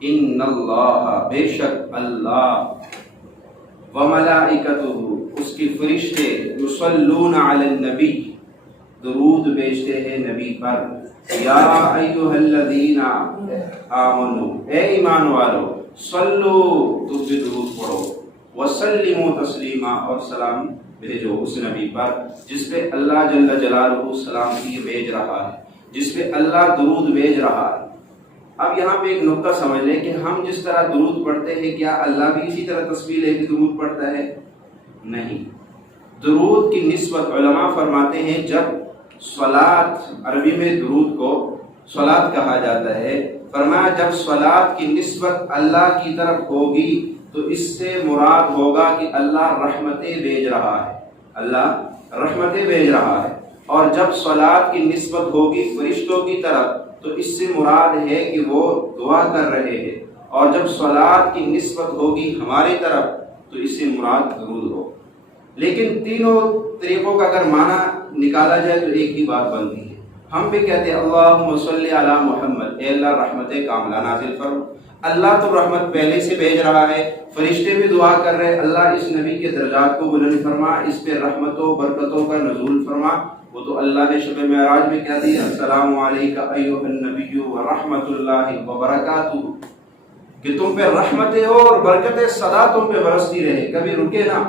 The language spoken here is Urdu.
ان اللہ بے شک اللہ وملائکتہ اس کے فرشتے یصلون علی النبی درود بھیجتے ہیں نبی پر یا ایھا الذین آمنو اے ایمان والو صلو تم بھی درود پڑھو وسلموا تسلیما اور سلام بھیجو اس نبی پر جس پہ اللہ جل جلالہ سلام کی بھیج رہا ہے، جس پہ اللہ درود بھیج رہا ہے۔ اب یہاں پہ ایک نقطہ سمجھ لیں کہ ہم جس طرح درود پڑھتے ہیں کیا اللہ بھی اسی طرح تسبیح لے کے درود پڑھتا ہے؟ نہیں۔ درود کی نسبت علماء فرماتے ہیں جب صلاۃ، عربی میں درود کو صلاۃ کہا جاتا ہے، فرمایا جب صلاۃ کی نسبت اللہ کی طرف ہوگی تو اس سے مراد ہوگا کہ اللہ رحمتیں بھیج رہا ہے، اللہ رحمتیں بھیج رہا ہے۔ اور جب صلاۃ کی نسبت ہوگی فرشتوں کی طرف تو اس سے مراد ہے کہ وہ دعا کر رہے ہیں، اور جب صلاۃ کی نسبت ہوگی ہماری طرف تو اس سے مراد درود ہو۔ لیکن تینوں طریقوں کا اگر معنی نکالا جائے تو ایک ہی بات بنتی ہے۔ ہم بھی کہتے ہیں اللہم صلی علی محمد، اے اللہ رحمت کاملہ نازل فرما۔ اللہ تو رحمت پہلے سے بھیج رہا ہے، فرشتے بھی دعا کر رہے ہیں اللہ اس نبی کے درجات کو بلند فرما، اس پہ رحمتوں برکتوں کا نزول فرما۔ وہ تو اللہ نے شب معراج میں کہہ دیا السلام علیک ایھا النبی ورحمۃ اللہ وبرکاتہ، کہ تم پہ رحمتیں ہو اور برکتیں سدا تم پہ برستی رہے، کبھی رکے نہ۔